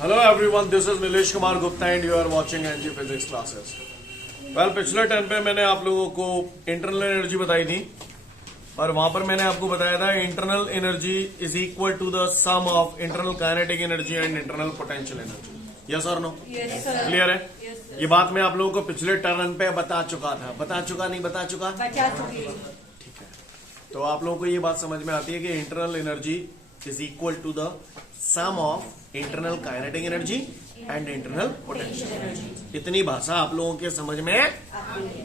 Hello everyone, this is Nilesh Kumar Gupta and you are watching NG Physics classes. Well, पिछले 10 पे मैंने आप लोगों को इंटरनल एनर्जी बताई थी और वहां पर मैंने आपको बताया था internal energy is equal to the sum of internal kinetic energy and internal potential energy. Yes और नो? क्लियर है? ये बात मैं आप लोगों को पिछले टर्न पे बता चुका था। बता चुका नहीं बता चुका? ठीक है, तो आप लोगों को ये बात समझ में आती है कि internal energy is equal to the sum of internal kinetic energy and internal potential energy. इतनी भाषा आप लोगों के समझ में आती है,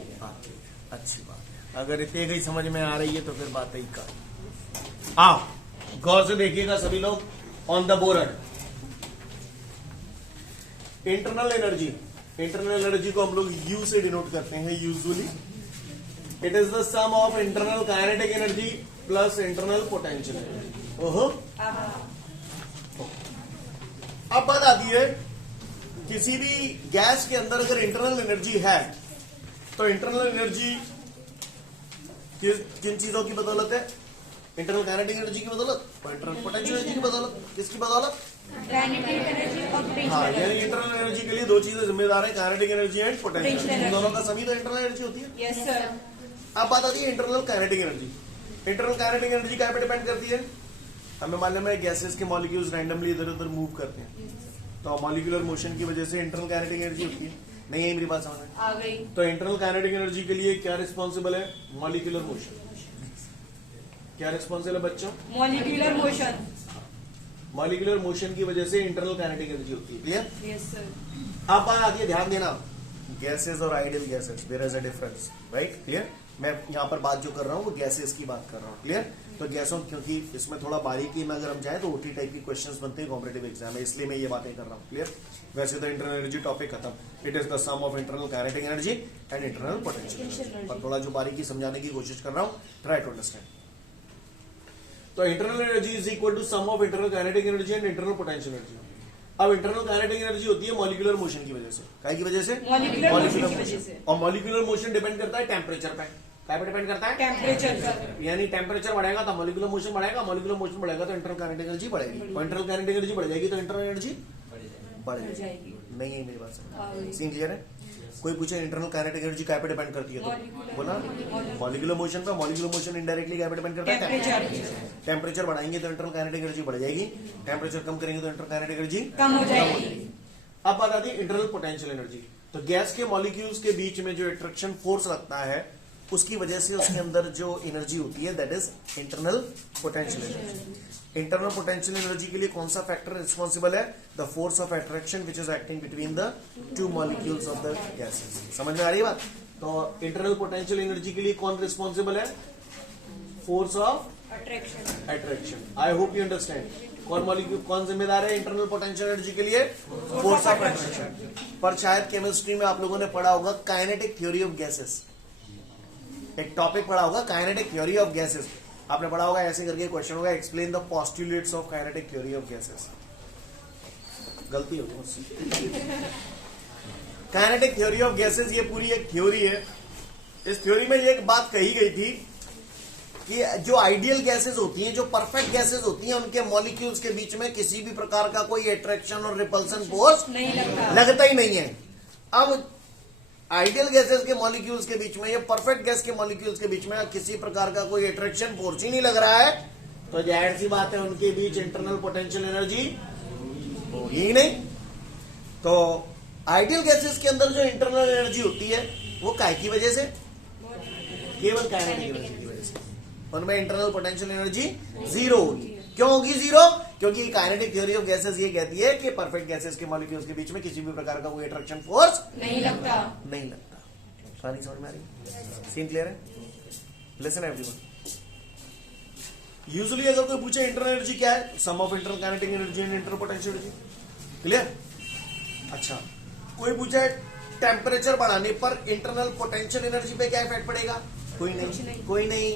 अच्छी बात है। अगर इतनी ही समझ में आ रही है तो फिर बात ही कर। आओ गौर से देखिएगा सभी लोग on the board. Internal energy को हम लोग यू से डिनोट करते हैं usually. It is the sum of internal kinetic energy plus internal potential energy. ओहो, अब बात आती है किसी भी गैस के अंदर अगर इंटरनल एनर्जी है तो इंटरनल एनर्जी किन चीजों की बदौलत है? इंटरनल काइनेटिक एनर्जी की बदौलत और इंटरनल पोटेंशियल एनर्जी की बदौलत। किसकी बदौलत? काइनेटिक एनर्जी और पोटेंशियल हाँ, यानी इंटरनल एनर्जी के लिए दो चीजें जिम्मेदार है, kinetic energy and potential energy. दोनों का सभी तो इंटरनल एनर्जी होती है। Yes sir. अब बात आती है internal kinetic energy. Internal kinetic energy क्या पे डिपेंड करती है? हमें मालूम है गैसेस के मॉलिक्यूल्स रैंडमली इधर उधर मूव करते हैं, तो मॉलिक्यूलर मोशन की वजह से इंटरनल काइनेटिक एनर्जी होती है। नहीं है मेरी बात समझ में आ गई? तो इंटरनल काइनेटिक एनर्जी के लिए क्या रिस्पॉन्सिबल है? Molecular motion. क्या रिस्पॉन्सिबल है बच्चों? Molecular motion. मॉलिक्यूलर मोशन की वजह से इंटरनल काइनेटिक एनर्जी होती है। क्लियर? Yes sir. अब बात आती है, ध्यान देना, गैसेस और ideal gases, there is a difference, right? Clear? मैं यहाँ पर बात जो कर रहा हूँ वो गैसेस की बात कर रहा हूँ। क्लियर? तो गैसों, क्योंकि इसमें थोड़ा बारीकी में अगर हम जाए तो ओटी टाइप की क्वेश्चंस बनते हैं कॉम्पिटिटिव एग्जाम में, इसलिए मैं ये बातें कर रहा हूँ। क्लियर? वैसे तो इंटरनल एनर्जी टॉपिक खत्म। It is the sum of internal kinetic energy and internal potential energy. पर थोड़ा जो बारीकी समझाने की कोशिश कर रहा हूँ, ट्राई टू अंडरस्टैंड। तो internal energy is equal to sum of internal kinetic energy and internal potential energy. अब इंटरनल काइनेटिक एनर्जी होती है मॉलिक्यूलर मोशन की वजह से। काय की वजह से? मॉलिक्यूलर मोशन की वजह से। और मॉलिक्यूलर मोशन डिपेंड करता है टेम्परेचर पे। क्या पे डिपेंड करता है? टेम्परेचर पर। यानी टेम्परेचर बढ़ेगा तो मॉलिक्यूलर मोशन बढ़ेगा, मॉलिक्यूलर मोशन बढ़ेगा तो इंटरनल काइनेटिक एनर्जी बढ़ेगी, और इंटरनल काइनेटिक एनर्जी बढ़ जाएगी तो इंटरनल एनर्जी बढ़ जाएगी। नहीं है मेरी बात समझ? सीन क्लियर है? कोई पूछे इंटरनल काइनेटिक एनर्जी क्या पे डिपेंड करती है तो बोला मॉलिक्यूलर मोशन पे। मॉलिक्यूलर मोशन इनडायरेक्टली क्या पे डिपेंड करता है? टेम्परेचर बढ़ाएंगे तो इंटरनल काइनेटिक एनर्जी बढ़ जाएगी, टेम्परेचर कम करेंगे तो इंटरनल काइनेटिक एनर्जी कम हो जाएगी। अब बात आती है इंटरनल पोटेंशियल एनर्जी। तो गैस के मॉलिक्यूल्स के बीच में जो अट्रैक्शन फोर्स लगता है उसकी वजह से उसके अंदर जो एनर्जी होती है that is internal potential energy. Internal potential energy के लिए कौन सा फैक्टर रिस्पॉन्सिबल है? The force of attraction which is acting between the two molecules of the gases. समझ में आ रही है बात? तो इंटरनल पोटेंशियल एनर्जी के लिए कौन रिस्पॉन्सिबल है? Force of attraction. I hope you understand. कौन मॉलिक्यूल, कौन जिम्मेदार है इंटरनल पोटेंशियल एनर्जी के लिए? Force of attraction. पर शायद केमिस्ट्री में आप लोगों ने पढ़ा होगा काइनेटिक थ्योरी ऑफ गैसेस। एक टॉपिक पढ़ा होगा काइनेटिक थ्योरी ऑफ गैसेस। आपने पढ़ा होगा, ऐसे करके क्वेश्चन होगा, explain the postulates of kinetic theory of gases. गलती होगी मुझसे। काइनेटिक थ्योरी ऑफ गैसेस ये पूरी एक थ्योरी है। इस थ्योरी में ये एक बात कही गई थी कि जो आइडियल गैसेस होती हैं, जो परफेक्ट गैसेस होती हैं, उनके मॉलिक्यूल्स के बीच में किसी भी प्रकार का कोई अट्रैक्शन और रिपल्सन फोर्स नहीं लगता ही नहीं है। अब आइडियल गैसेस के मॉलिक्यूल्स के बीच में या परफेक्ट गैस के मॉलिक्यूल्स के बीच में किसी प्रकार का कोई अट्रैक्शन फोर्स ही नहीं लग रहा है, तो जाहिर सी बात है उनके बीच इंटरनल पोटेंशियल एनर्जी होगी ही नहीं। तो आइडियल गैसेस के अंदर जो इंटरनल एनर्जी होती है वो काय की वजह से? केवल काइनेटिक एनर्जी की वजह से। उनमें इंटरनल पोटेंशियल एनर्जी जीरो होगी। क्यों होगी जीरो? क्योंकि काइनेटिक थ्योरी ऑफ गैसेस ये कहती है कि परफेक्ट गैसेस के मॉलिक्यूल्स के बीच में किसी भी प्रकार का कोई अट्रैक्शन फोर्स नहीं लगता। सारी समझ में आ रही? सीन क्लियर है? Listen everyone. यूजुअली अगर कोई पूछे इंटरनल एनर्जी क्या है, sum of internal kinetic energy and internal potential energy. Clear? अच्छा, कोई पूछे टेम्परेचर बढ़ाने पर इंटरनल पोटेंशियल एनर्जी पे क्या इफेक्ट पड़ेगा? कोई नहीं,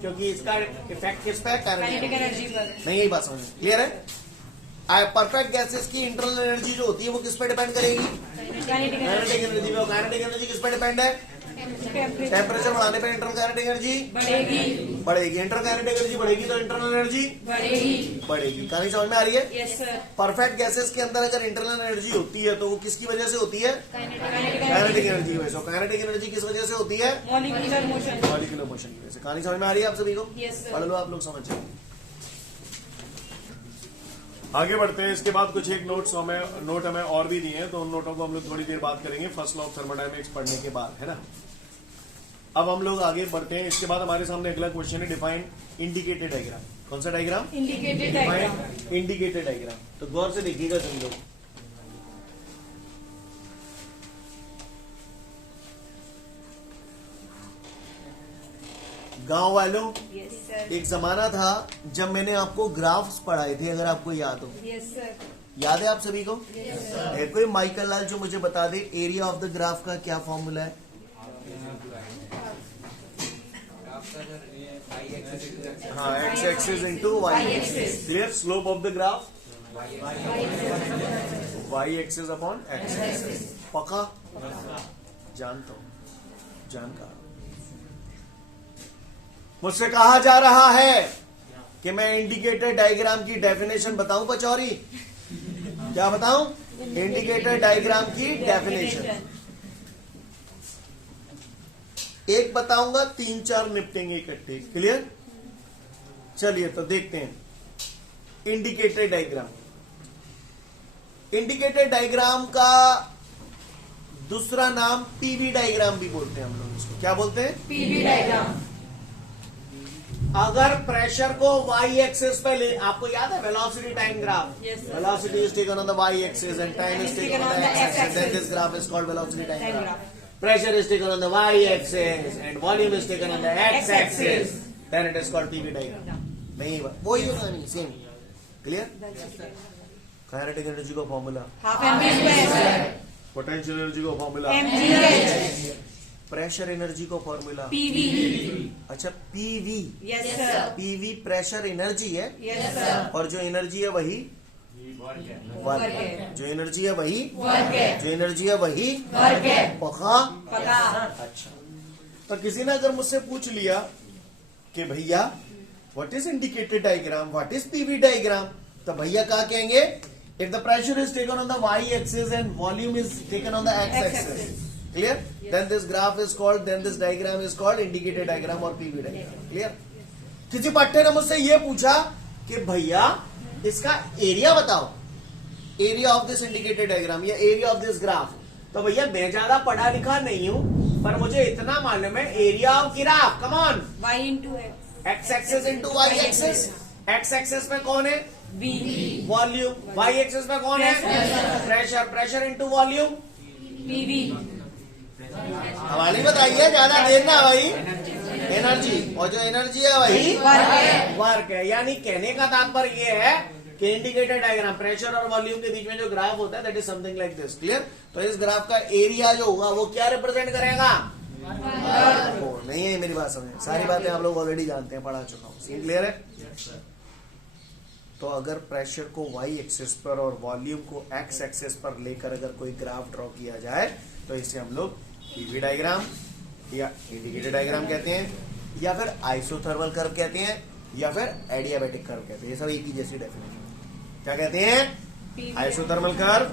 क्योंकि इसका इफेक्ट किस पे? काइनेटिक एनर्जी पर। नहीं, यही बात समझ में क्लियर है? परफेक्ट गैसेस की इंटरनल एनर्जी जो होती है वो किस पे डिपेंड करेगी? काइनेटिक एनर्जी पे। काइनेटिक एनर्जी किस पे डिपेंड है? टेम्परेचर बढ़ाने पे इंटरनल काइनेटिक एनर्जी बढ़ेगी। इंटरनल काइनेटिक एनर्जी बढ़ेगी तो इंटरनल एनर्जी बढ़ेगी। कहानी समझ में आ रही है? Yes sir. परफेक्ट गैसेस के अंदर अगर इंटरनल एनर्जी होती है तो वो किसकी वजह से होती है? काइनेटिक एनर्जी की वजह से। काइनेटिक एनर्जी किस वजह से होती है? Molecular motion. मॉलिक्यूलर मोशन की वजह से। कहानी समझ में आ रही है आप सभी को? Yes sir. पढ़ लो आप लोग, समझ जाओ। आगे बढ़ते हैं। इसके बाद कुछ एक नोट हमें और भी दिए हैं, तो उन नोटों को हम लोग थोड़ी देर बात करेंगे फर्स्ट लॉ ऑफ थर्मोडायनेमिक्स पढ़ने के बाद, है ना। अब हम लोग आगे बढ़ते हैं। इसके बाद हमारे सामने अगला क्वेश्चन है डिफाइन इंडिकेटेड डायग्राम। कौन सा diagram? Indicated diagram. Indicated diagram. तो गौर से देखिएगा तुम लोग। गांव वालों, यस सर। एक जमाना था जब मैंने आपको ग्राफ्स पढ़ाए थे, अगर आपको याद हो। Yes sir. याद है आप सभी को? है कोई माइकल लाल जो मुझे बता दे एरिया ऑफ द ग्राफ का क्या फॉर्मूला है? हाँ, X axis into Y axis. Clear? Slope of the graph Y axis upon X axis. पक्का? जानता हूं, जानकार। मुझसे कहा जा रहा है कि मैं इंडिकेटेड डायग्राम की डेफिनेशन बताऊं पचौरी? क्या बताऊं? इंडिकेटेड डायग्राम की डेफिनेशन एक बताऊंगा, 3-4 निपटेंगे इकट्ठे। क्लियर? चलिए तो देखते हैं इंडिकेटेड डायग्राम। इंडिकेटेड डायग्राम का दूसरा नाम पीवी डायग्राम भी बोलते हैं हम लोग इसको। क्या बोलते हैं? PV diagram. अगर प्रेशर को वाई एक्सिस पे ले, आपको याद है velocity time graph? Yes, sir. Velocity is taken on the Y axis and time is taken on the X axis. Then this graph is called velocity time graph. Pressure is taken on the y-axis and volume is taken on the x-axis. Then it is called PV diagram. नहीं, वही होगा नहीं, same. Clear? Kinetic energy का formula, half mv square. Potential energy का formula, mgh। Pressure energy का formula PV. अच्छा PV. Yes sir. PV pressure energy है, yes sir. और जो एनर्जी है वही वर्क है। जो एनर्जी है वही वर्क है। जो एनर्जी है वही वर्क है। पका। पका। अच्छा, तो किसी ने अगर मुझसे पूछ लिया कि भैया what is indicated diagram, what is PV diagram, तो भैया क्या कहेंगे? If the pressure is taken on the Y axis and volume is taken on the X axis, clear? Then this graph is called, then this diagram is called indicated diagram और PV diagram. Clear? किसी पाठ्य ने मुझसे ये पूछा कि भैया इसका एरिया बताओ, area of this indicated diagram या एरिया ऑफ दिस ग्राफ। तो भैया मैं ज्यादा पढ़ा लिखा नहीं हूं, पर मुझे इतना मालूम है area of graph, come on, y into X. X axis into Y axis. X axis पे कौन है? v। वॉल्यूम। वाई एक्सिस पे कौन है? Pressure. Pressure into volume PV. हमारी बताइए, ज्यादा देर ना भाई। एनर्जी, और जो एनर्जी है वही वर्क है। यानी कहने का तात्पर्य ये है कि इंडिकेटेड डायग्राम प्रेशर और वॉल्यूम के बीच में जो ग्राफ होता है that is something like this. Clear? तो इस ग्राफ का एरिया जो होगा वो क्या रिप्रेजेंट करेगा? नहीं है मेरी बात समझे? सारी बातें आप लोग ऑलरेडी जानते हैं, पढ़ा चुका हूं। सीन क्लियर है? तो अगर प्रेशर को वाई एक्सिस पर और वॉल्यूम को एक्स एक्सिस पर लेकर अगर कोई ग्राफ ड्रॉ किया जाए तो इसे हम लोग पीवी डायग्राम या इंडिकेटेड डायग्राम कहते हैं, या फिर आइसोथर्मल कर्व कहते हैं, या फिर एडियाबैटिक कर्व कहते हैं। ये सब एक ही जैसी डेफिनेशन। क्या कहते हैं? Isothermal curve,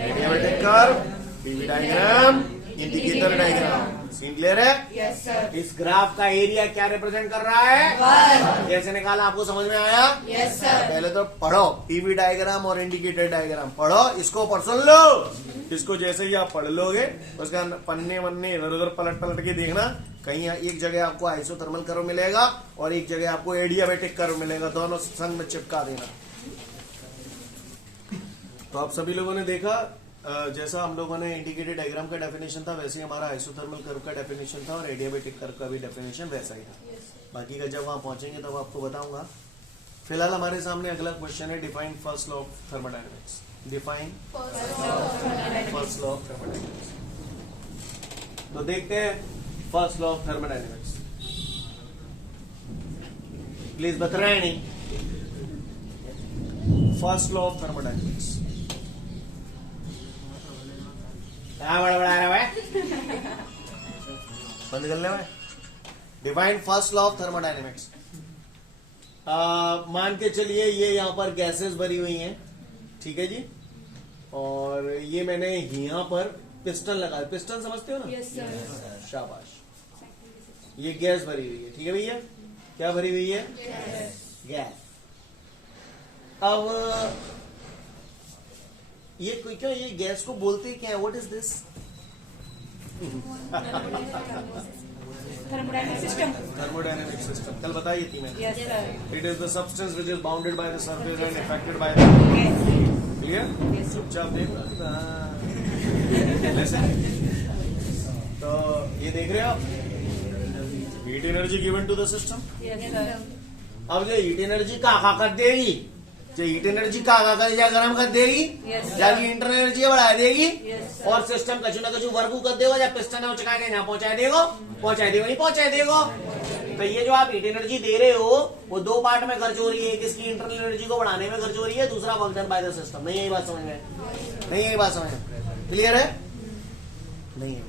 adiabatic curve, PV diagram, indicator diagram. Scene clear है? Yes sir. इस ग्राफ का एरिया क्या रिप्रेजेंट कर रहा है? वर्क। कैसे निकाला, आपको समझ में आया? Yes sir. पहले तो पढ़ो पीवी डायग्राम और इंडिकेटर डायग्राम पढ़ो, इसको पर सुन लो। इसको जैसे ही आप पढ़ लोगे उसका पन्ने वन्ने इधर उधर पलट पलट के देखना, कहीं एक जगह आपको आइसोथर्मल कर्व मिलेगा और एक जगह आपको एडियाबैटिक कर्व मिलेगा, दोनों संग में चिपका देना। तो आप सभी लोगों ने देखा, जैसा हम लोगों ने इंडिकेटेड डायग्राम का डेफिनेशन था वैसे ही हमारा आइसोथर्मल कर्व का डेफिनेशन था और एडियाबैटिक कर्व का भी डेफिनेशन वैसा ही था। बाकी का जब वहां पहुंचेंगे तब आपको बताऊंगा। फिलहाल हमारे सामने अगला क्वेश्चन है define first law of thermodynamics. Define first law of thermodynamics. तो देखते हैं first law of thermodynamics. Please बतरायणी, फर्स्ट लॉ ऑफ थर्मोडायनेमिक्स। क्या बड़ा बड़ा रहा है? बंद कर ले भाई। Define first law of thermodynamics. मान के चलिए ये यहाँ पर गैसेस भरी हुई हैं, ठीक है जी, और ये मैंने यहाँ पर पिस्टन लगाया। पिस्टन समझते हो ना? Yes, sir. शाबाश। ये गैस भरी हुई है, ठीक है भैया? क्या भरी हुई है? गैस। अब ये कोई क्यों ये गैस को बोलते क्या है? What is this? Thermodynamic system. Thermodynamic system. कल बताई थी मैंने। Yes, sir. It is the substance which is bounded by the surface and affected by the Yes. Clear. Yes. चुपचाप देखो। तो ये देख रहे हो आप, heat energy given to the system. Yes, sir. अब जो हीट एनर्जी का कर देगी, जो हीट एनर्जी का कर या गर्म कर देगी, Yes, sir. या इंटरनल एनर्जी बढ़ा देगी, Yes, sir. और सिस्टम कछु ना कछु वर्क कर देगा, या पिस्टन है उचका के यहाँ पहुंचा देगा, नहीं पहुंचा देगा। तो ये जो आप हीट एनर्जी दे रहे हो वो दो पार्ट में खर्च हो रही है। किसकी? इंटरनल एनर्जी को बढ़ाने में खर्च हो रही है, दूसरा work done by the system. नहीं यही बात समझ में? नहीं यही बात समझ में? क्लियर है? नहीं है?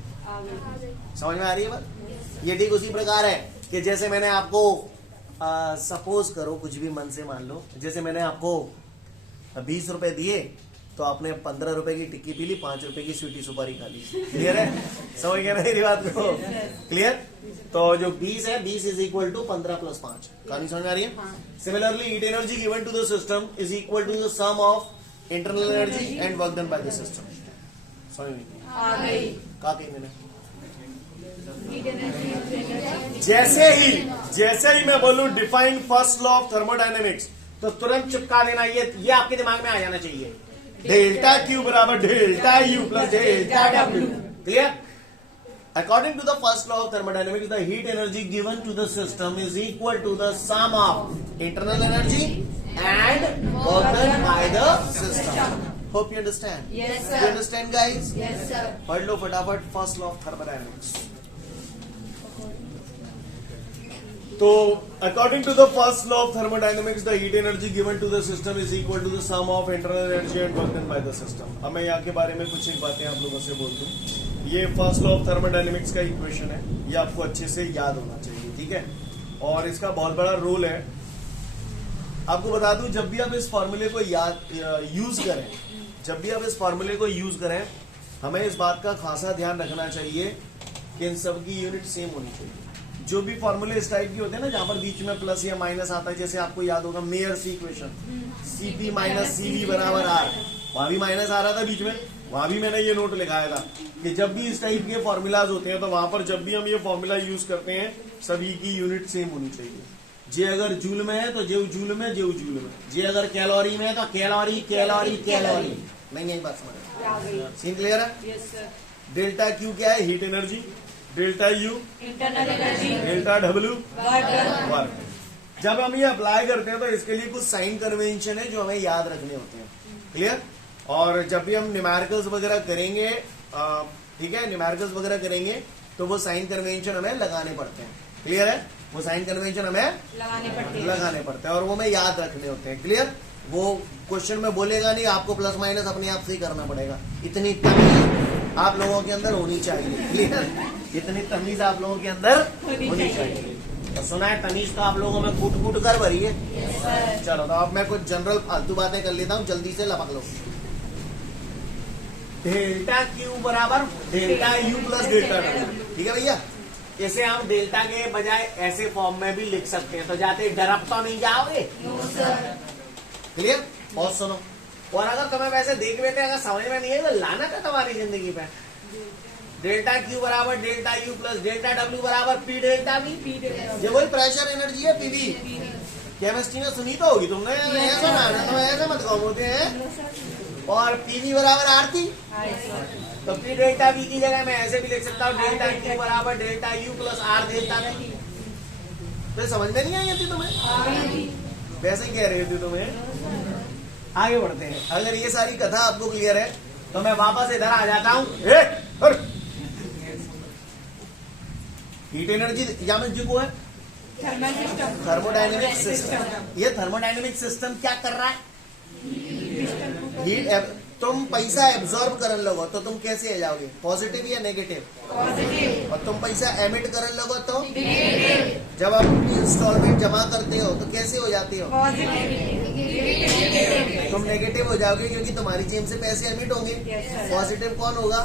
समझ में आ रही है बात? ये ठीक उसी प्रकार है कि जैसे मैंने आपको सपोज करो, कुछ भी मन से मान लो, जैसे मैंने आपको 20 रुपए दिए तो आपने 15 रुपए की टिक्की पी ली, 5 रुपए की स्वीटी सुपारी खा ली। क्लियर है? समझ गया ना मेरी बात को? क्लियर? तो जो 20 है, 20 इज इक्वल टू 15 प्लस 5। कहानी समझ में आ रही है? Similarly heat energy given to the system is equal to the sum of internal energy and work done by the system. समझ में आ गई। कहा कहीं मैंने? Heat energy. जैसे ही मैं बोलूं define first law of thermodynamics, तो तुरंत चिपका देना। ये आपके दिमाग में आ जाना चाहिए। डेल्टा क्यू बराबर delta U plus delta W. Clear? According to the first law of thermodynamics, the heat energy given to the system is equal to the sum of internal energy and work done by the system. Hope you understand. Yes, You sir. understand, guys? Yes, sir. पढ़ लो फटाफट first law of thermodynamics. तो according to the first law of thermodynamics, the heat energy given to the system is equal to the sum of internal energy and work done by the system. अब मैं यहाँ के बारे में कुछ एक बातें आप लोगों से बोल दूं। ये फर्स्ट लॉ ऑफ थर्मोडायनेमिक्स का इक्वेशन है, ये आपको अच्छे से याद होना चाहिए, ठीक है? और इसका बहुत बड़ा रोल है। आपको बता दूं, जब भी आप इस फॉर्मूले को यूज करें, हमें इस बात का खासा ध्यान रखना चाहिए कि इन सब की यूनिट सेम होनी चाहिए। जो भी फॉर्मूले इस टाइप के होते हैं ना, जहां पर बीच में प्लस या माइनस आता है, जैसे आपको याद होगा Mayer's equation, CP minus CV बराबर आर, वहां भी माइनस आ रहा था बीच में, वहां भी मैंने ये नोट लिखाया था कि जब भी इस टाइप के फॉर्मूलाज होते हैं तो वहां पर जब भी हम ये फॉर्मूला यूज करते हैं, सभी की यूनिट सेम होनी चाहिए। जे अगर जूल में है तो जेव जूल में, जे अगर कैलोरी में है तो कैलोरी। नहीं यही बात समझ आ गई। सीन क्लियर है? Yes, sir. डेल्टा क्यू क्या है? Heat energy. Delta U, Internal energy. Delta W, Work done. Work. जब हम ये अप्लाई करते हैं तो इसके लिए कुछ साइन कन्वेंशन है जो हमें याद रखने होते हैं। क्लियर? और जब भी हम न्यूमेरिकल्स वगैरह करेंगे, ठीक है, न्यूमेरिकल्स वगैरह करेंगे तो वो साइन कन्वेंशन हमें लगाने पड़ते हैं। क्लियर है? वो साइन कन्वेंशन हमें लगाने पड़ते हैं और वो हमें याद रखने होते हैं। क्लियर? वो क्वेश्चन में बोलेगा नहीं, आपको प्लस माइनस अपने आप से ही करना पड़ेगा। इतनी तमीज आप लोगों के अंदर होनी चाहिए। क्लियर? इतनी तमीज आप लोगों के अंदर होनी चाहिए। तो सुना है तमीज तो आप लोगों में कूट कूट कर भरी है। Yes, sir. चलो तो अब मैं कुछ जनरल फालतू बातें कर लेता हूँ, जल्दी से लपक लो। डेल्टा क्यू बराबर delta U plus delta W. ठीक है भैया? इसे हम डेल्टा के बजाय ऐसे फॉर्म में भी लिख सकते हैं, तो जाते डरप तो नहीं जाओगे। No, sir. क्लियर? बहुत सुनो, और अगर तुम्हें वैसे देख लेते अगर समझ में नहीं है तो लानत है तुम्हारी जिंदगी पे। डेल्टा क्यू बराबर delta U plus delta W बराबर पी डेल्टा वी। ये वही प्रेशर एनर्जी है, पीवी। केमिस्ट्री में सुनी तो होगी तुमने, ऐसा ना तुम ऐसे मत कहो बोलते हैं। और पीवी बराबर आरती, तो पी डेल्टा वी की जगह मैं ऐसे भी लिख सकता हूँ, डेल्टा क्यू बराबर delta U plus R delta we. तो समझ में नहीं आई थी तुम्हें? वैसे ही कह रही थी तुम्हें। आगे बढ़ते हैं। अगर ये सारी कथा आपको क्लियर है तो मैं वापस इधर आ जाता हूँ। हीट एनर्जी या में जो है Thermal system. Thermodynamic system. ये थर्मोडायनेमिक सिस्टम क्या कर रहा है? हीट तुम पैसा एब्जॉर्ब करन लगो तो तुम कैसे जाओगे, पॉजिटिव या नेगेटिव? पॉजिटिव। और तुम पैसा एमिट करन लगो तो नेगेटिव। जब आप इंस्टॉलमेंट जमा करते हो तो कैसे हो जाती हो? पॉजिटिव। तुम नेगेटिव हो जाओगे क्योंकि तुम्हारी जेब से पैसे एमिट होंगे। Yes, sir. पॉजिटिव कौन होगा?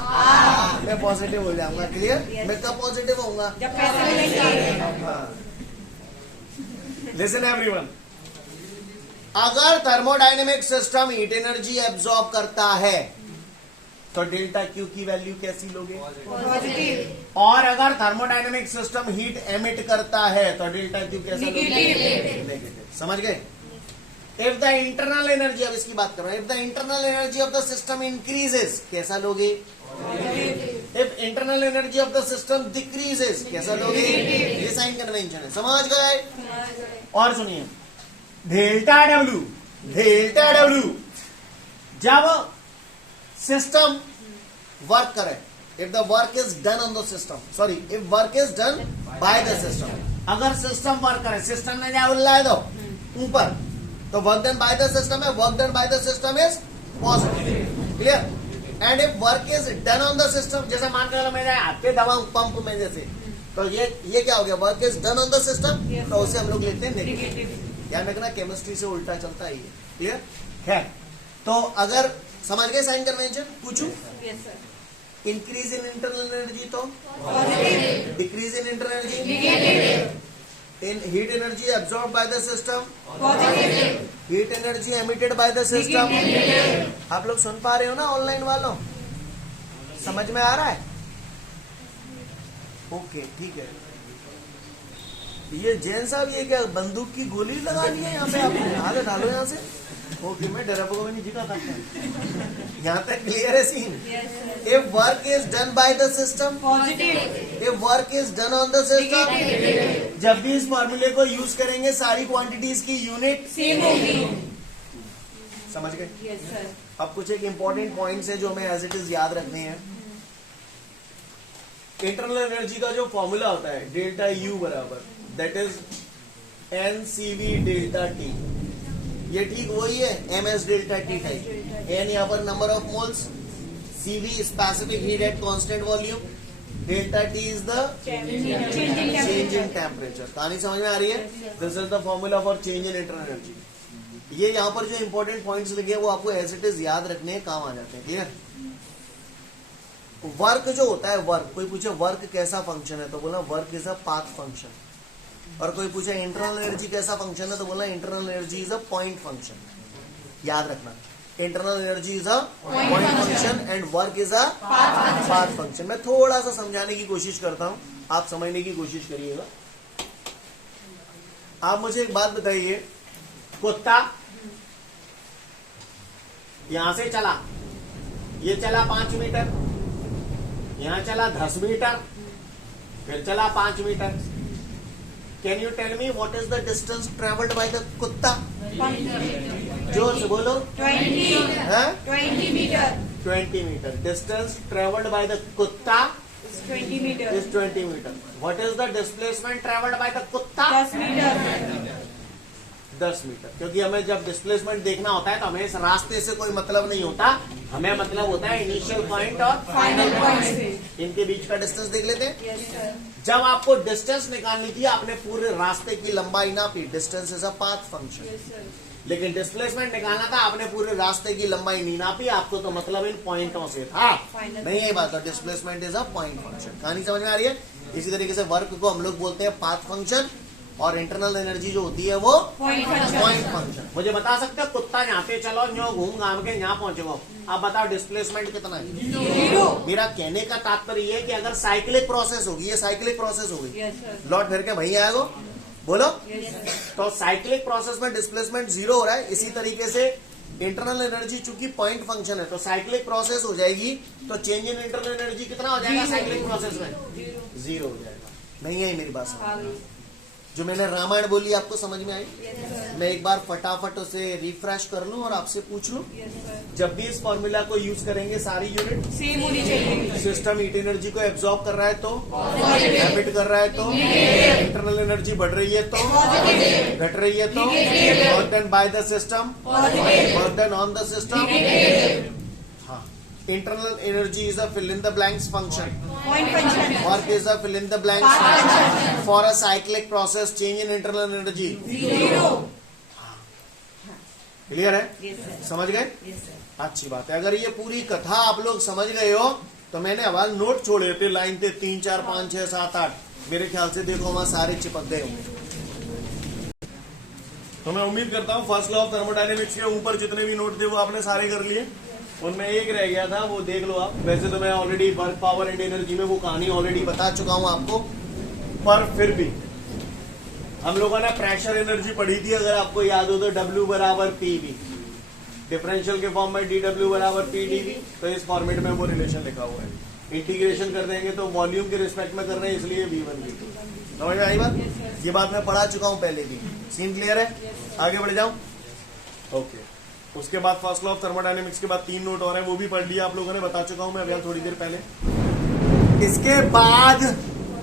मैं पॉजिटिव हो जाऊंगा। क्लियर? Yes. मैं कब पॉजिटिव होऊंगा? जब पैसे मिलेंगे। लिसन एवरीवन, अगर thermodynamic system heat energy absorb करता है तो डेल्टा क्यू की वैल्यू कैसी लोगे? पॉजिटिव। और अगर थर्मोडायनेमिक सिस्टम हीट एमिट करता है तो डेल्टा क्यू कैसा लोगे? नेगेटिव। समझ गए? इफ द इंटरनल एनर्जी, अब इसकी बात कर रहे हैं, if the internal energy of the system increases, कैसा लोगे? If internal energy of the system decreases, कैसा लोगे? ये साइन कन्वेंशन है। समझ गए? और सुनिए, डेल्टा डब्ल्यू जब सिस्टम वर्क करे, if the work is done on the system, sorry, if work is done by the system, अगर सिस्टम वर्क करे, सिस्टम ने क्या उल्लाए दो ऊपर, तो work done by the system है, work done by the system is positive. Clear? And if work is done on the system, जैसे मान कर लो मैं हाथ पे दबाऊं पंप में जैसे, तो ये क्या हो गया? Work is done on the system, तो उसे हम लोग लेते हैं नेगेटिव। याद रखना, केमिस्ट्री से उल्टा चलता है ये। क्लियर? खैर, तो अगर समझ गए साइन कन्वेंशन? पूछूं? Yes sir. Increase in internal energy तो positive. Decrease in internal energy, negative. In heat energy absorb by the system, positive. Heat energy emitted by the system. आप लोग सुन पा रहे हो ना ऑनलाइन वालों? समझ में आ रहा है? ओके, ठीक है। ये जैन साहब, ये क्या बंदूक की गोली लगा ली है यहाँ पे? आपने हाथ डालो यहाँ से। ओके, मैं डरा को भी नहीं जीता था। यहाँ तक क्लियर है scene? Yes sir. If work is done by the system, positive. If work is done on the system, जब भी इस फॉर्मूले को यूज करेंगे सारी क्वांटिटीज की यूनिट सेम होगी। समझ गए? Yes sir. अब कुछ एक इंपॉर्टेंट पॉइंट्स है जो हमें एज इट इज याद रखने हैं। इंटरनल एनर्जी का जो फॉर्मूला होता है डेल्टा यू बराबर, that is NCV delta T. ये ठीक वही है MS delta T type. N यहाँ पर number of moles, CV specific heat at constant volume, delta T is the change in temperature. कहानी समझ में आ रही है? This is the formula for change in internal energy. ये यहाँ पर जो इंपॉर्टेंट पॉइंट्स लिखे हैं वो आपको एज इट इज याद रखने काम आ जाते हैं। क्लियर? वर्क जो होता है, वर्क, कोई पूछे वर्क कैसा फंक्शन है तो बोला work is a path function. और कोई पूछे इंटरनल एनर्जी कैसा फंक्शन है तो बोला internal energy is a point function. याद रखना, internal energy is a point function and work is a path function. मैं थोड़ा सा समझाने की कोशिश करता हूं, आप समझने की कोशिश करिएगा। आप मुझे एक बात बताइए, कुत्ता यहां से चला, ये चला 5 मीटर, यहां चला 10 मीटर, फिर चला 5 metre. Can you tell me what is the distance travelled by the कुत्ता? जोर से बोलो। 20 metre. 20 metre. Distance travelled by the कुत्ता 20 metre. Is 20 metre. What is the displacement travelled by the कुत्ता? 10 मीटर। 10 मीटर। क्योंकि हमें जब डिस्प्लेसमेंट देखना होता है तो हमें इस रास्ते से कोई मतलब नहीं होता, हमें मतलब होता है इनिशियल पॉइंट और फाइनल पॉइंट से। इनके बीच का डिस्टेंस देख लेते हैं। Yes sir. जब आपको डिस्टेंस निकालनी थी आपने पूरे रास्ते की लंबाई नापी, distance is a path function. Yes sir. लेकिन डिस्प्लेसमेंट निकालना था, आपने पूरे रास्ते की लंबाई नहीं नापी, आपको तो मतलब इन पॉइंटों से था। नहीं यही बात है, displacement is a point function. कहानी समझ में आ रही है? इसी तरीके से वर्क को हम लोग बोलते हैं पाथ फंक्शन और इंटरनल एनर्जी जो होती है वो पॉइंट फंक्शन। मुझे बता सकते हो कुत्ता यहाँ पे चलो यो घूम घाम के यहाँ पहुंचेगा, आप बताओ डिस्प्लेसमेंट कितना है? 0। मेरा कहने का तात्पर्य ये कि अगर साइक्लिक प्रोसेस होगी, ये साइक्लिक प्रोसेस होगी, यस सर। लौट फिर के वही आएगा, बोलो। Yes sir. तो साइक्लिक प्रोसेस में डिस्प्लेसमेंट 0 हो रहा है। इसी तरीके से इंटरनल एनर्जी चूंकि पॉइंट फंक्शन है तो साइक्लिक प्रोसेस हो जाएगी, तो चेंज इन इंटरनल एनर्जी कितना हो जाएगा साइक्लिक प्रोसेस में? 0 हो जाएगा। नहीं है मेरी बात समझ? जो मैंने रामायण बोली आपको समझ में आई? Yes sir. मैं एक बार फटाफट उसे रिफ्रेश कर लूं और आपसे पूछ लूं। Yes sir. जब भी इस फॉर्मूला को यूज करेंगे सारी यूनिट सेम होनी चाहिए। सिस्टम हीट एनर्जी को एब्जॉर्ब कर रहा है तो, पॉजिटिव। एमिट कर रहा है तो, इंटरनल एनर्जी बढ़ रही है तो, पॉजिटिव। घट रही है तो, negative. Work done by the system, positive. Work done on the system, Internal energy is a fill in the blanks function. Point function. Work is a fill in the blanks Part function. For a cyclic process, change in internal energy. 0. Clear है? Yes sir. समझ गए? Yes sir. अच्छी बात है। अगर ये पूरी कथा आप लोग समझ गए हो तो मैंने हमारे नोट छोड़े थे लाइन थे 3, 4, 5, 6, 7, 8। मेरे ख्याल से देखो वहां सारे चिपक गए होंगे। तो मैं उम्मीद करता हूँ फर्स्ट लॉ ऑफ थर्मोडायनेमिक्स के ऊपर जितने भी नोट थे वो आपने सारे कर लिए। उनमें एक रह गया था, वो देख लो आप। वैसे तो मैं already work, power and energy में वो कहानी ऑलरेडी बता चुका हूं आपको, पर फिर भी हम लोगों ने प्रेशर एनर्जी पढ़ी थी, अगर आपको याद हो तो W बराबर PV, डिफरेंशियल के फॉर्म में dW बराबर PdV। तो इस फॉर्मेट में वो रिलेशन लिखा हुआ है। इंटीग्रेशन कर देंगे तो वॉल्यूम के रिस्पेक्ट में कर रहे हैं, इसलिए V1 V2। समझ में आई बात? ये बात मैं पढ़ा चुका हूं पहले भी। सीन क्लियर है? आगे बढ़ जाऊं? ओके। उसके बाद फर्स्ट लॉ ऑफ थर्मोडायनेमिक्स के बाद 3 नोट और हैं, वो भी पढ़ लिया आप लोगों ने, बता चुका हूं मैं अभी थोड़ी देर पहले। इसके बाद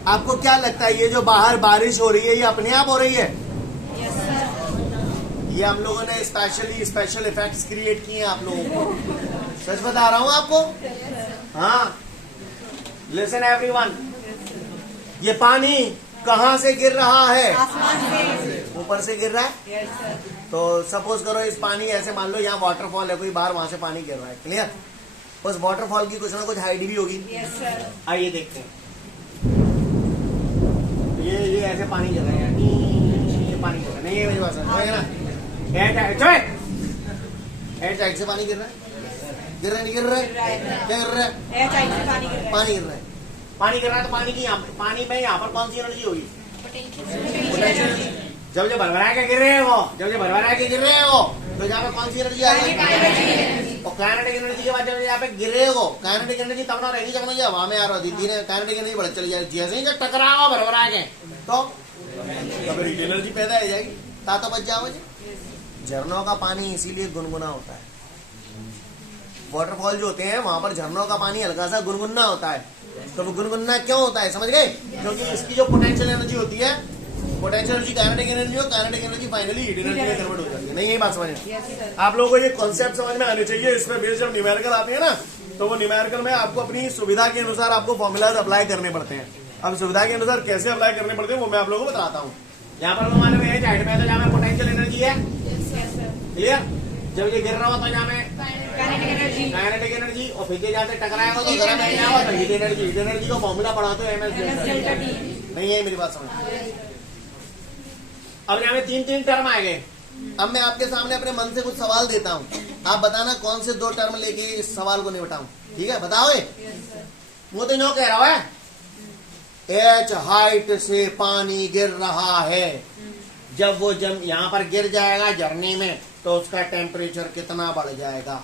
आपको क्या लगता है, ये जो बाहर बारिश हो रही है ये अपने आप हो रही है? Yes sir. ये हम लोगों ने स्पेशल इफेक्ट्स क्रिएट किए हैं आप लोगों को। सच बता रहा हूं आपको। हाँ, लिसन एवरीवन, ये पानी कहां से गिर रहा है? आसमान से। ऊपर से गिर रहा है। Yes sir. तो सपोज करो इस पानी ऐसे मान लो यहाँ वाटरफॉल है, कोई बाहर, वहां से पानी गिर रहा है। क्लियर? उस वाटरफॉल की कुछ ना कुछ हाइट भी होगी। Yes sir. आइए देखते हैं। ये ऐसे पानी गिर रहा है, ये पानी गिर रहा है। नहीं है मेरी बात समझ में ना? एयर टाइट से पानी गिर रहा है। गिर रहा है नहीं गिर रहा है? क्या गिर रहा है? Air tight से पानी गिर रहा है. पानी गिर रहा है। पानी गिर रहा है तो पानी में यहाँ पर कौन सी एनर्जी होगी? पोटेंशियल। जब भरभरा के गिर रहे हो, तो यहाँ पे कौन सी एनर्जी आ रही है? और काइनेटिक एनर्जी के बाद जब यहाँ पे गिरे हो, काइनेटिक एनर्जी तब ना रहेगी जब ना हवा में आ रहा होती है। काइनेटिक एनर्जी बढ़ चली जाएगी। जैसे ही जब टकराओ भरभरा के तो हीट एनर्जी पैदा हो जाएगी। तातो बच जाओ। झरनों का पानी इसीलिए गुनगुना होता है। वाटरफॉल जो होते हैं वहां पर झरनों का पानी हल्का सा गुनगुना होता है। तो वो गुनगुना क्यों होता है समझ गए? क्योंकि इसकी जो पोटेंशियल एनर्जी होती है, पोटेंशियल एनर्जी काइनेटिक एनर्जी हो, kinetic energy finally heat energy में कन्वर्ट हो जाती है। नहीं यही बात समझ में? आप लोगों को ये कॉन्सेप्ट समझ में आने चाहिए। इसमें बेस जब न्यूमेरिकल आते हैं ना, तो वो न्यूमेरिकल में आपको अपनी सुविधा के अनुसार आपको फॉर्मूलाज अप्लाई करने पड़ते हैं। अब सुविधा के अनुसार कैसे अप्लाई करने पड़ते हैं वो मैं आप लोगों को बताता हूँ। यहाँ पर मान लो एच हाइट में, तो जहाँ पोटेंशियल एनर्जी है, क्लियर? जब ये गिर रहा हो तो यहाँ में काइनेटिक एनर्जी, और फिर जाते टकराएगा तो गर्म है क्या हुआ? तो हीट एनर्जी। हीट एनर्जी का फॉर्मूला पढ़ा तो MS डेल्टा T। नहीं है मेरी बात समझ? अब यहाँ में 3 टर्म आ गए। अब मैं आपके सामने अपने मन से कुछ सवाल देता हूँ, आप बताना कौन से 2 टर्म लेके इस सवाल को निपटाऊं। ठीक है? बताओ। वो तो नो कह रहा है, एच हाइट से पानी गिर रहा है। जब वो यहाँ पर गिर जाएगा झरने में, तो उसका टेम्परेचर कितना बढ़ जाएगा?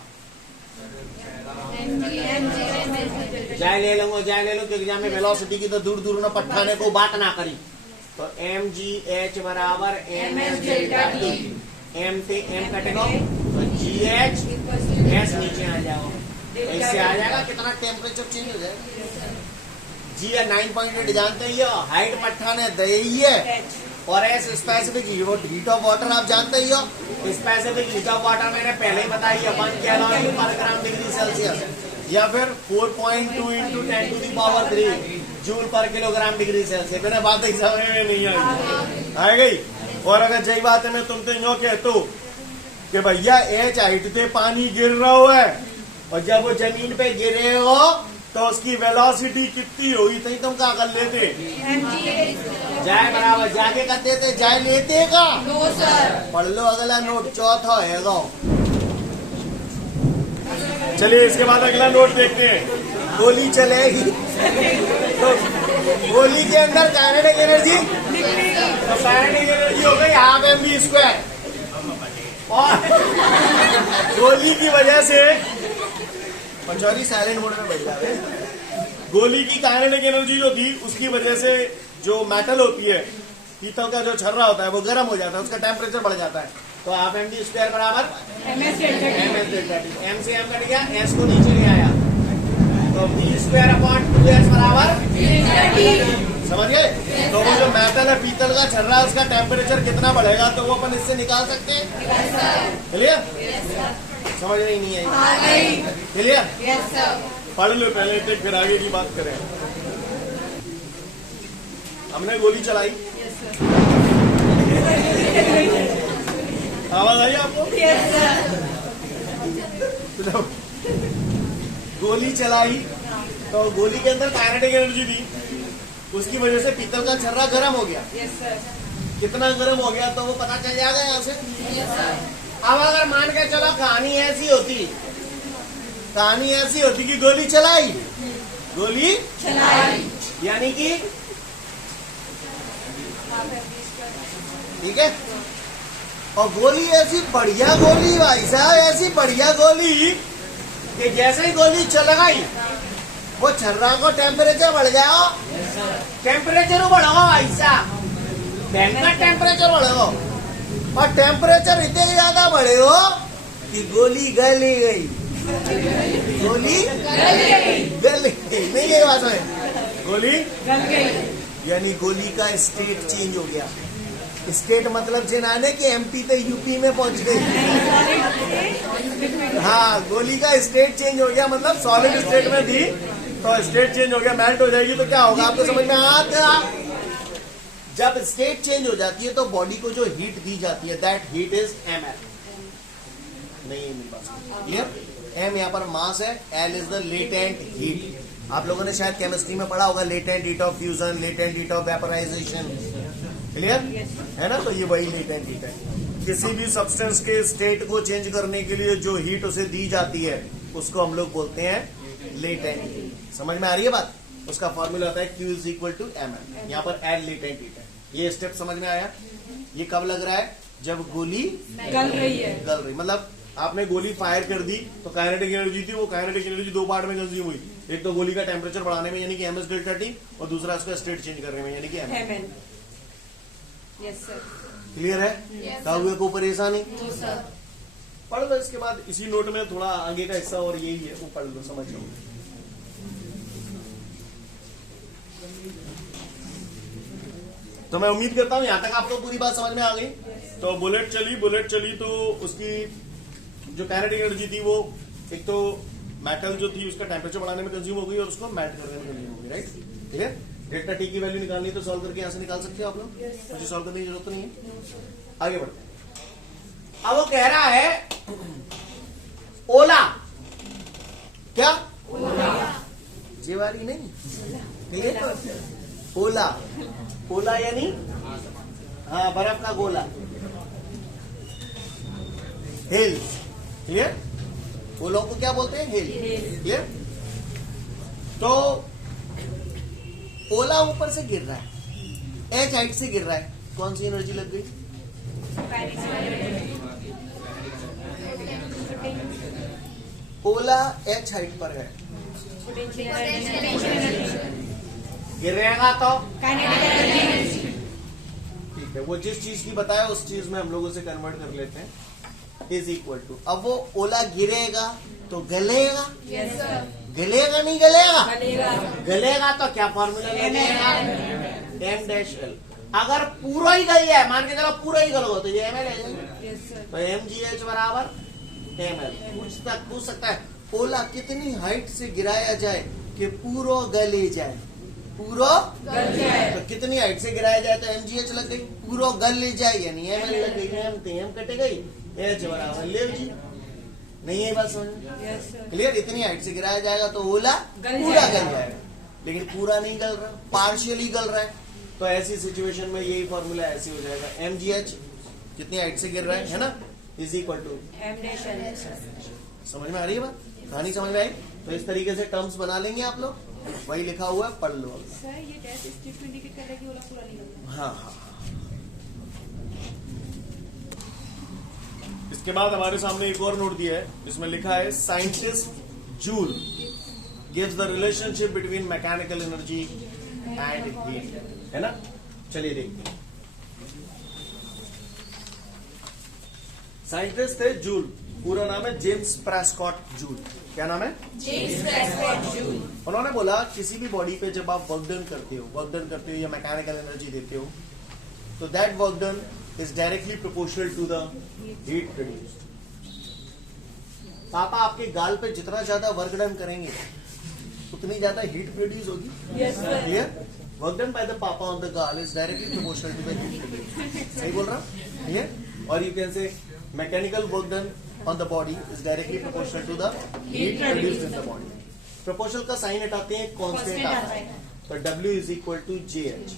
जाए ले लो क्योंकि यहाँ में वेलोसिटी की तो दूर दूर न पठाने को बात ना करी। तो mgh बराबर ms डेल्टा टी। m पे m कटेगा तो gh s नीचे आ जाओ, ऐसे आ जाएगा। कितना टेम्परेचर चेंज हो जाएगा? जी 9.8 जानते ही हो, हाइट पठाने दही है, और S specific heat of water आप जानते ही हो। स्पेसिफिक हीट ऑफ वाटर मैंने पहले ही बताई है, 1 कैलोरी पर ग्राम डिग्री सेल्सियस, या फिर 4.2 इंटू 10⁻³ जूल पर किलोग्राम डिग्री सेल्सियस। मैंने बात समझ में नहीं आई? आ गई? और अगर जय बात है मैं तुमसे यूँ कहता हूँ कि भैया एच हाइट से पानी गिर रहा है, और जब वो जमीन पे गिरे हो तो उसकी वेलोसिटी कितनी होगी? तो तुम क्या कर लेते? जाए बराबर जाके कर देते, जाए लेते का? No sir. पढ़ लो अगला नोट, चौथा है। चलिए इसके बाद अगला नोट देखते हैं। गोली चलेगी तो गोली के अंदर काइनेटिक एनर्जी, तो काइनेटिक एनर्जी हो गई हाफ mv²। और गोली की वजह से पंचौरी साइलेंट मोड में बैठ जाए। गोली की काइनेटिक एनर्जी जो थी उसकी वजह से जो मेटल होती है, पीतल का जो छर्रा होता है, वो गर्म हो जाता है, उसका टेम्परेचर बढ़ जाता है। तो हाफ mv² बराबर MS डेल्टा T. m से m कट गया, s को नीचे ले आया, तो v²/2s बराबर समझ गए? तो वो जो मेटल है, पीतल का छर्रा, उसका टेम्परेचर कितना बढ़ेगा तो वो अपन इससे निकाल सकते हैं। क्लियर? समझ में ही नहीं आई? हाँ, नहीं। क्लियर? Yes, sir. पढ़ लो पहले तक, फिर आगे की बात करें। हमने गोली चलाई, Yes, sir. आवाज आई आपको? Yes, sir. चलो। गोली चलाई तो गोली के अंदर काइनेटिक एनर्जी थी, उसकी वजह से पीतल का छर्रा गर्म हो गया। Yes, sir. कितना गर्म हो गया तो वो पता चल जाएगा यहाँ से। Yes, sir. अब अगर मान के चलो कहानी ऐसी होती कि गोली चलाई, गोली चलाई। यानी कि ठीक है, और गोली ऐसी बढ़िया गोली भाई साहब, ऐसी बढ़िया गोली कि जैसे ही गोली चल गई वो छर्रा को टेम्परेचर बढ़ जाओ, टेम्परेचर बढ़ाओ भाई साहब, भयंकर टेम्परेचर बढ़ाओ, और टेम्परेचर इतने ज्यादा बढ़े हो कि गोली गली गई, गोली गल गई, नहीं ये बात है, गोली गल गई। यानी गोली का स्टेट चेंज हो गया। स्टेट मतलब जिनाने कि एमपी से यूपी में पहुंच गई। हाँ, गोली का स्टेट चेंज हो गया, मतलब सॉलिड स्टेट में थी तो स्टेट चेंज हो गया, मेल्ट हो जाएगी तो क्या होगा आपको समझ में आता? जब स्टेट चेंज हो जाती है तो बॉडी को जो हीट दी जाती है दैट हीट इज ml। नहीं क्लियर? एम यहाँ पर मास है, L is the latent heat. आप लोगों ने शायद केमिस्ट्री में पढ़ा होगा latent heat of fusion, latent heat of vaporisation. Clear है ना? तो ये वही लेटेंट हीट है। किसी भी सब्सटेंस के स्टेट को चेंज करने के लिए जो हीट उसे दी जाती है उसको हम लोग बोलते हैं लेटेंट हीट। समझ में आ रही है बात? उसका फॉर्मूला होता है Q is equal to ml। यहाँ पर L लेटेंट हीट है। ये स्टेप समझ में आया? ये कब लग रहा है? जब गोली गल रही है। गल रही, मतलब आपने गोली फायर कर दी तो काइनेटिक एनर्जी थी, वो काइनेटिक एनर्जी दो पार्ट में कंज्यूम हुई। एक तो गोली का टेम्परेचर बढ़ाने में यानी कि ms डेल्टा T, और दूसरा इसका स्टेट चेंज करने में यानी कि ml। Amen. Yes, sir. Clear है? Yes, क्या हुए को परेशानी? No, sir. पढ़ लो, इसके बाद इसी नोट में थोड़ा आगे का हिस्सा और यही है, वो पढ़ लो, समझ लो। तो मैं उम्मीद करता हूँ यहाँ तक आपको पूरी बात समझ में आ गई। तो बुलेट चली तो उसकी जो काइनेटिक एनर्जी थी वो एक तो मेटल जो थी उसका टेम्परेचर बढ़ाने में कंज्यूम हो गई और उसको मेल्ट करने में कंज्यूम हो गई, राइट? ठीक है? डेल्टा टी की वैल्यू निकालनी तो सॉल्व करके यहाँ से निकाल सकते हो आप लोग, मुझे सॉल्व करने की जरूरत तो नहीं है। आगे बढ़ते हैं। अब वो कह रहा है ओला, क्या जेवारी नहीं, ठीक है? ओला, ओला यानी हाँ बर्फ का गोला, हिल्स। क्लियर? ओलों को क्या बोलते हैं? हिल। क्लियर? तो ओला ऊपर से गिर रहा है, एच हाइट से गिर रहा है, कौन सी एनर्जी लग गई? ओला एच हाइट पर है, गिरेगा तो ठीक है, वो जिस चीज की बताया उस चीज में हम लोग उसे कन्वर्ट कर लेते हैं। इज इक्वल टू, अब वो ओला गिरेगा तो गलेगा, Yes, sir. गलेगा नहीं गलेगा? गलेगा। गलेगा तो क्या फॉर्मूला लगेगा? M dash L. अगर पूरा ही गल जाए, मान के चलो पूरा ही गलोगा तो ये एम एल है, Yes, sir. तो एम जी एच बराबर एम एल। पूछ सकता है ओला कितनी हाइट से गिराया जाए कि पूरा गले जाए? पूरा गल जाए। तो कितनी हाइट से गिराया जाए तो एमजीएच लग गई, पूरा गल ले जाए यानी एमएल लग गई, एम कटे गई, एच बराबर ले जी। नहीं है बात समझ में? Yes, sir. क्लियर? इतनी हाइट से गिराया जाएगा तो ओला गल पूरा जाएगा। गल जाएगा, लेकिन पूरा नहीं गल रहा, पार्शियली गल रहा है। तो ऐसी सिचुएशन में यही फॉर्मूला ऐसे हो जाएगा, एमजीएच कितनी हाइट से गिर रहा है ना, is equal to M dash L. समझ में आ रही है बात? कहानी समझ में आई? तो इस तरीके से टर्म्स बना लेंगे आप लोग, वही लिखा हुआ है, पढ़ लो। Sir, ये टेस्ट स्ट्रिप इंडिकेट कर रहा है कि ओला पूरा नहीं गल हाँ हाँ। इसके बाद हमारे सामने एक और नोट दिया है, इसमें लिखा है scientist joule gives the relationship between mechanical energy and heat, है ना? चलिए देखते हैं। साइंटिस्ट थे जूल, पूरा नाम है जेम्स प्रेस्कॉट जूल। क्या नाम है? James Prescott Joule. उन्होंने बोला किसी भी बॉडी पे जब आप वर्क डन करते हो या मैकेनिकल एनर्जी देते हो तो that work done is directly proportional to the heat produced. पापा आपके गाल पे जितना ज्यादा वर्क डन करेंगे उतनी ज्यादा हीट प्रोड्यूस होगी. Clear? Work done by the पापा ऑन द गाल is directly proportional to the heat produce. सही बोल रहा हूं? क्लियर? और you can say mechanical work done on the body is directly proportional to the heat produced in the body. Proportional का sign हटाते हैं, constant आता है. तो W is equal to JH.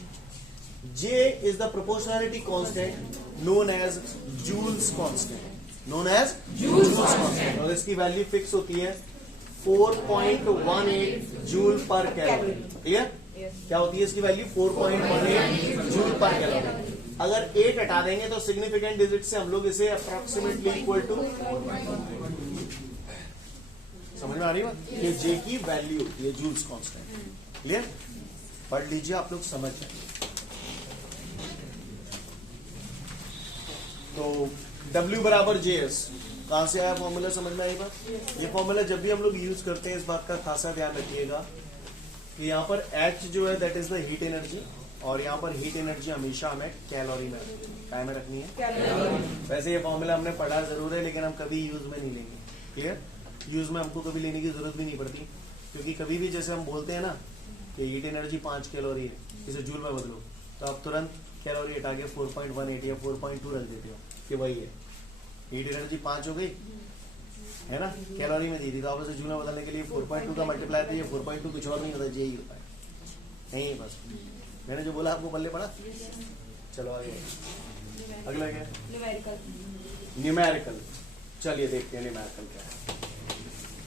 J is the proportionality constant known as Joule's constant. Known as Joule's constant. और इसकी value fix होती है 4.18 जूल पर कैलोरी. क्लियर? क्या होती है इसकी वैल्यू? 4.18 जूल पर कैलोरी. अगर 8 हटा देंगे तो सिग्निफिकेंट डिजिट से हम लोग इसे अप्रोक्सीमेटली इक्वल टू, समझ में आ रही बात? ये J की वैल्यू होती है जूल्स कांस्टेंट. क्लियर? पढ़ लीजिए आप लोग, समझ जाइए. तो W बराबर JS कहां से आया फॉर्मूला? समझ में आई बात? ये फॉर्मूला जब भी हम लोग यूज करते हैं इस बात का खासा ध्यान रखिएगा कि यहाँ पर H जो है that is the heat energy, और यहाँ पर हीट एनर्जी हमेशा हमें कैलोरी में क्या में रखनी है. वैसे ये फॉर्मूला हमने पढ़ा जरूर है लेकिन हम कभी यूज में नहीं लेंगे. क्लियर? यूज में हमको कभी लेने की जरूरत भी नहीं पड़ती, क्योंकि कभी भी जैसे हम बोलते हैं ना कि हीट एनर्जी 5 कैलोरी है, इसे जूल में बदलो, तो आप तुरंत कैलोरी हटा के 4.18 या 4.2 रख देते हो कि वही है. हीट एनर्जी 5 हो गई है ना, कैलोरी में दी थी, तो आप उसे जूल में बदलने के लिए 4.2 का मल्टीप्लाई कीजिए. 4.2 कुछ और नहीं होता, जे ही होता है. नहीं, बस मैंने जो बोला आपको बल्ले पड़ा. चलो आगे, अगला क्या है? न्यूमेरिकल. चलिए देखते हैं न्यूमेरिकल क्या है.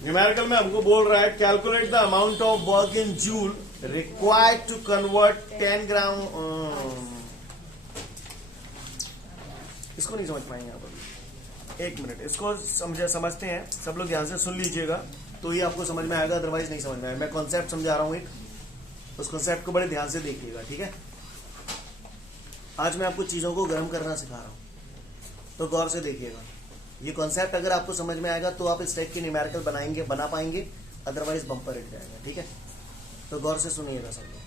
न्यूमेरिकल में हमको बोल रहा है calculate the amount of work in joule required to convert 10 gram. इसको नहीं समझ पाएंगे आप अभी. एक मिनट, इसको समझते हैं. सब लोग ध्यान से सुन लीजिएगा तो ही आपको समझ में आएगा, अदरवाइज नहीं समझ में आएगा. मैं कॉन्सेप्ट समझा रहा हूं एक, उस कॉन्सेप्ट को बड़े ध्यान से देखिएगा. ठीक है? आज मैं आपको चीजों को गर्म करना सिखा रहा हूं, तो गौर से देखिएगा. ये कॉन्सेप्ट अगर आपको समझ में आएगा तो आप इस टाइप की न्यूमेरिकल बना पाएंगे, अदरवाइज बम्पर हिट जाएगा. ठीक है? तो गौर से सुनिएगा सब लोग.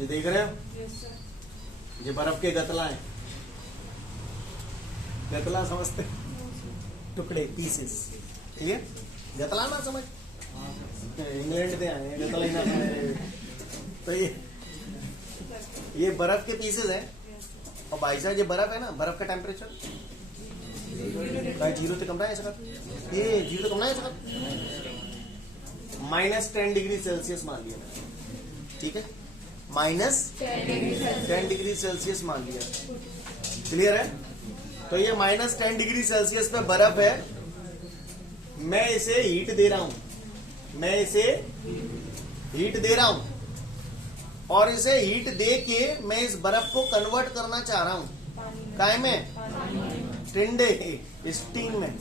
ये देख रहे हो? ये बर्फ के गतला हैं. गतला समझते? टुकड़े, पीसेस. क्लियर? गतला ना समझ, इंग्लैंड से आए हैं, गतला ही ना समझ. तो ये बर्फ के पीसेस हैं. और भाई साहब ये बर्फ है ना, बर्फ का टेम्परेचर 0 से कम रहा है सर. ये 0 से कम रहा है सर. -10 डिग्री सेल्सियस मान लिया. ठीक है? -10 डिग्री सेल्सियस मान लिया. क्लियर है? तो ये -10 डिग्री सेल्सियस पे बर्फ है. मैं इसे हीट दे रहा हूं, मैं इसे हीट दे रहा हूं, और इसे हीट दे के मैं इस बर्फ को कन्वर्ट करना चाह रहा हूं. काय में? ठंडे स्टीम में,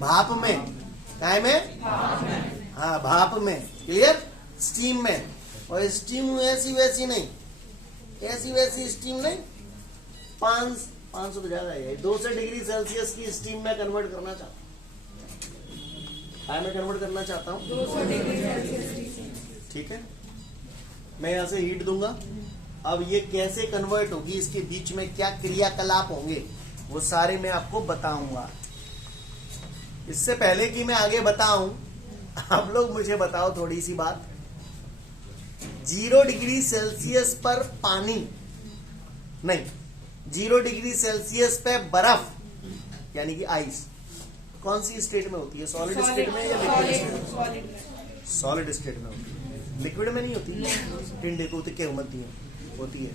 भाप में. काय में? हाँ, भाप में. क्लियर? स्टीम में. और स्टीम ऐसी वैसी नहीं, ऐसी वैसी स्टीम नहीं. 500 तो ज्यादा है. 200 डिग्री सेल्सियस की स्टीम में कन्वर्ट करना चाहता हूं. मैं कन्वर्ट करना चाहता हूं 200 डिग्री सेल्सियस. ठीक है? मैं यहां से हीट दूंगा. अब ये कैसे कन्वर्ट होगी, इसके बीच में क्या क्रियाकलाप होंगे, वो सारे मैं आपको बताऊंगा. इससे पहले कि मैं आगे बताऊं, आप लोग मुझे बताओ थोड़ी सी बात. 0 डिग्री सेल्सियस पर पानी नहीं, 0 डिग्री सेल्सियस पे बर्फ यानी कि आइस कौन सी स्टेट में होती है? सॉलिड स्टेट में या लिक्विड? सॉलिड स्टेट में होती है, लिक्विड में नहीं होती. टिंडे को क्या होती है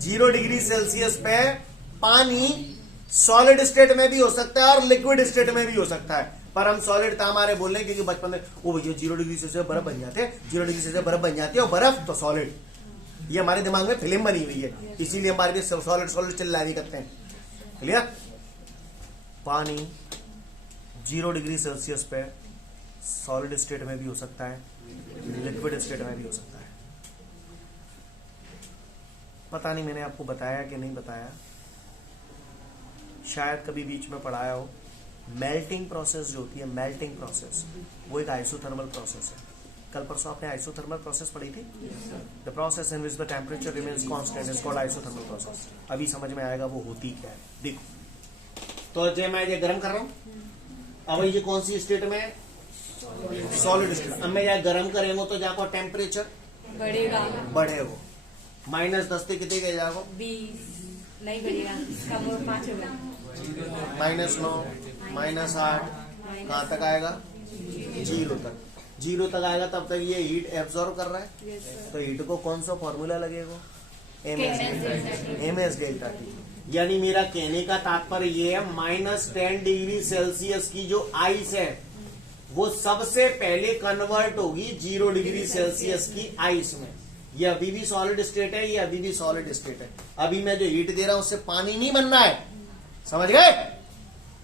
0 डिग्री सेल्सियस पे पानी सॉलिड स्टेट में भी हो सकता है और लिक्विड स्टेट में भी हो सकता है. पर हम सॉलिड था हमारे बोल रहे हैं क्योंकि बचपन में ओ भैया 0 डिग्री सेल्सियस बर्फ बन जाते हैं, 0 डिग्री सेल्सियस बर्फ बन जाती है और बर्फ तो सॉलिड. ये हमारे दिमाग में फिल्म बनी हुई है, इसीलिए हमारे भी सॉलिड सॉलिड चिल्ला भी करते हैं. क्लियर? पानी 0 डिग्री सेल्सियस पे सॉलिड स्टेट में भी हो सकता है, लिक्विड स्टेट में भी हो सकता है. पता नहीं मैंने आपको बताया कि नहीं बताया, शायद कभी बीच में पढ़ाया हो. मेल्टिंग प्रोसेस जो होती है, मेल्टिंग प्रोसेस, वो एक आइसोथर्मल प्रोसेस है. कल परसों आपने आइसोथर्मल प्रोसेस पढ़ी थी. The process in which the temperature remains constant is called isothermal process. अभी समझ में आएगा वो होती क्या है. देखो तो जब मैं ये गर्म कर रहा हूँ, अब ये कौन सी स्टेट में है? Solid state. अब मैं यह गर्म करेंगे तो जाको टेम्परेचर बढ़ेगा. -10 से कितने गए जाएगा? 20 नहीं बढ़ेगा, कम और 5 होगा. -9 -8 कहाँ तक आएगा? 0 तक. 0 तक आएगा तब तक ये हीट एब्जॉर्ब कर रहा है. तो हीट को कौन सा फॉर्मूला लगेगा? ms delta T. यानी मेरा कहने का तात्पर्य ये है -10 डिग्री सेल्सियस की जो आइस है वो सबसे पहले कन्वर्ट होगी 0 डिग्री सेल्सियस की आइस में. ये अभी भी सॉलिड स्टेट है, ये अभी भी सॉलिड स्टेट है. अभी मैं जो हीट दे रहा हूं उससे पानी नहीं बनना है. समझ गए?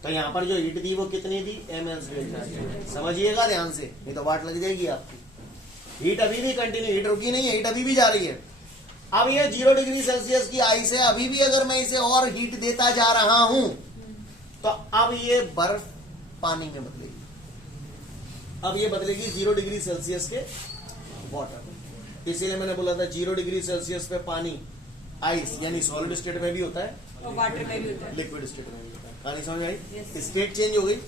तो यहां पर जो हीट दी वो कितनी दी? ms delta. समझिएगा ध्यान से, नहीं तो वाट लग जाएगी आपकी. हीट अभी भी कंटिन्यू, हीट रुकी नहीं है, हीट अभी भी जा रही है. अब ये 0 डिग्री सेल्सियस की आइस है, अभी भी अगर मैं इसे और हीट देता जा रहा हूं तो अब ये बर्फ पानी में बदलेगी. अब ये बदलेगी 0 डिग्री सेल्सियस के वाटर. इसीलिए मैंने बोला था 0 डिग्री सेल्सियस पे पानी आइस यानी सॉलिड स्टेट में भी होता है और वाटर में भी होता है, लिक्विड स्टेट में भी होता है. कहानी समझ आई? स्टेट चेंज हो गई.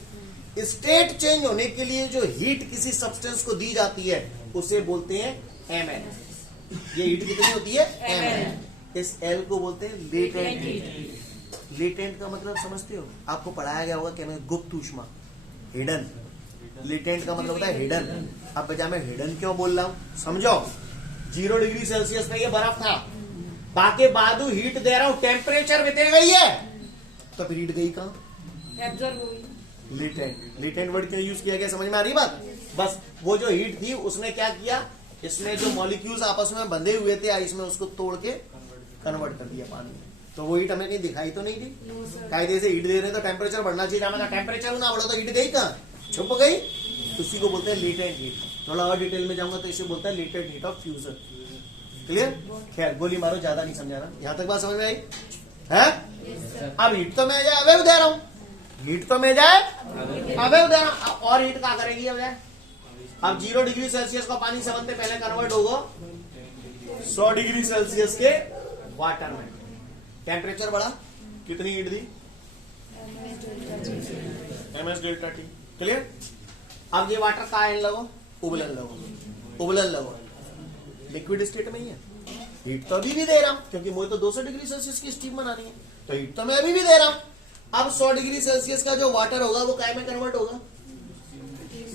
स्टेट चेंज होने के लिए जो हीट किसी सब्सटेंस को दी जाती है उसे बोलते हैं ml. ये हीट कितनी होती है? ml. इस L को बोलते हैं लेटेंट हीट. लेटेंट का मतलब समझते हो? आपको पढ़ाया गया होगा क्या? गुप्त ऊष्मा, हिडन. लेटेंट का मतलब होता है हिडन. अब बजा मैं हिडन क्यों बोल रहा हूं समझो. 0 डिग्री सेल्सियस पे ये बर्फ था, बाकी बादू हीट दे रहा हूं, टेम्परेचर बीते गई है तो फिर हीट गई कहां? एब्जॉर्ब हो गई. लेटेंट. लेटेंट वर्ड क्यों यूज किया गया? समझ में आ रही बात? बस वो जो हीट थी उसने क्या किया, इसमें जो मॉलिक्यूल्स आपस में बंधे हुए थे आइस में उसको तोड़ के कन्वर्ट कर दिया पानी में. तो वो हीट हमें कहीं दिखाई तो नहीं दी. कायदे से हीट दे रहे तो टेम्परेचर बढ़ना चाहिए. हमें टेम्परेचर ना बढ़ा तो हीट गई कहां? छुप गई. उसी को बोलते हैं लेटेंट हीट. थोड़ा और डिटेल में जाऊंगा तो इसे बोलता है latent heat of fusion. Clear? खैर गोली मारो, ज्यादा नहीं समझाना. यहां तक बात समझ में आई है? अब हीट तो मैं जाए अवे दे रहा हूं, हीट तो मैं जाए अवे दे रहा हूं. और हीट क्या करेगी अब? अब 0 डिग्री सेल्सियस का पानी 7 से पहले कन्वर्ट होगा 100 डिग्री सेल्सियस के वाटर में. टेम्परेचर बढ़ा, कितनी हीट दी? ms delta T. क्लियर? अब ये वाटर का आयन लगो, उबलन लगो, उबलन लगो. लिक्विड स्टेट में ही है. हीट तो अभी भी दे रहा हूं क्योंकि मुझे तो 200 डिग्री सेल्सियस की स्टीम बनानी है, तो हीट तो मैं अभी भी दे रहा हूं. अब 100 डिग्री सेल्सियस का जो वाटर होगा वो काय में कन्वर्ट होगा?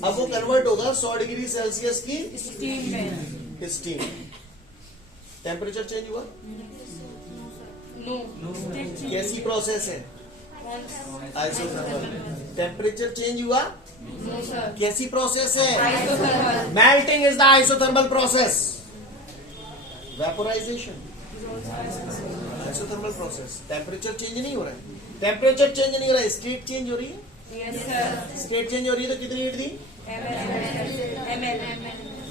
अब वो कन्वर्ट होगा 100 डिग्री सेल्सियस की स्टीम में. स्टीम. टेम्परेचर चेंज हुआ? नो. कैसी प्रोसेस है? आइसोथर्मल. टेम्परेचर चेंज हुआ? No sir. कैसी प्रोसेस है? Isothermal. Melting is the isothermal process. Vaporisation isothermal process. Temperature change नहीं हो रहा है. टेम्परेचर चेंज नहीं हो रहा है, स्टेट चेंज हो रही है. Yes sir. स्टेट चेंज हो रही है तो कितनी हीट दी? ml.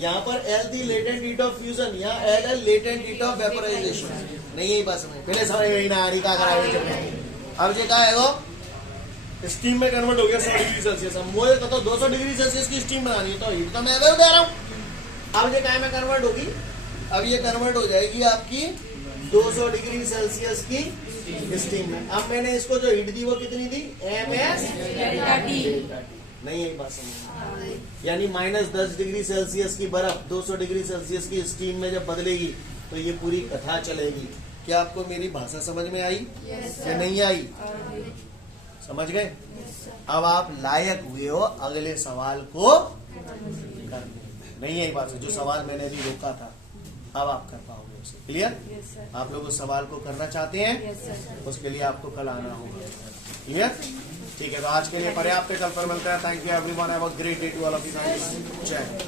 यहाँ पर L थी लेटेंट हीट ऑफ फ्यूजन, यहाँ L है लेटेंट हीट ऑफ वेपोराइजेशन. नहीं यही बात समझ पहले समझ गई ना? आरी का करा. अब ये क्या है वो स्टीम में कन्वर्ट हो गया 100 डिग्री सेल्सियस. अब मुझे तो 200 डिग्री सेल्सियस की स्टीम बनानी है तो हीट तो मैं अवे दे रहा हूँ. अब ये क्या में कन्वर्ट होगी? अब ये कन्वर्ट हो जाएगी आपकी 200 डिग्री सेल्सियस की स्टीम में. अब मैंने इसको जो हीट दी वो कितनी दी? ms delta T. नहीं यही बात समझ. यानी -10 डिग्री सेल्सियस की बर्फ 200 डिग्री सेल्सियस की स्टीम में जब बदलेगी तो ये पूरी कथा चलेगी. क्या आपको मेरी भाषा समझ में आई या नहीं आई? समझ गए? अब आप लायक हुए हो अगले सवाल को करने. नहीं यही बात है, जो सवाल मैंने अभी रोका था अब आप कर पाओगे उसे. क्लियर? Yes sir. आप लोग उस सवाल को करना चाहते हैं, यस सर. उसके लिए आपको कल आना होगा. क्लियर? ठीक है, तो आज के लिए पर्याप्त है. कल पर मिलते हैं. Thank you everyone. Have a great day to all of you. जय हिंद.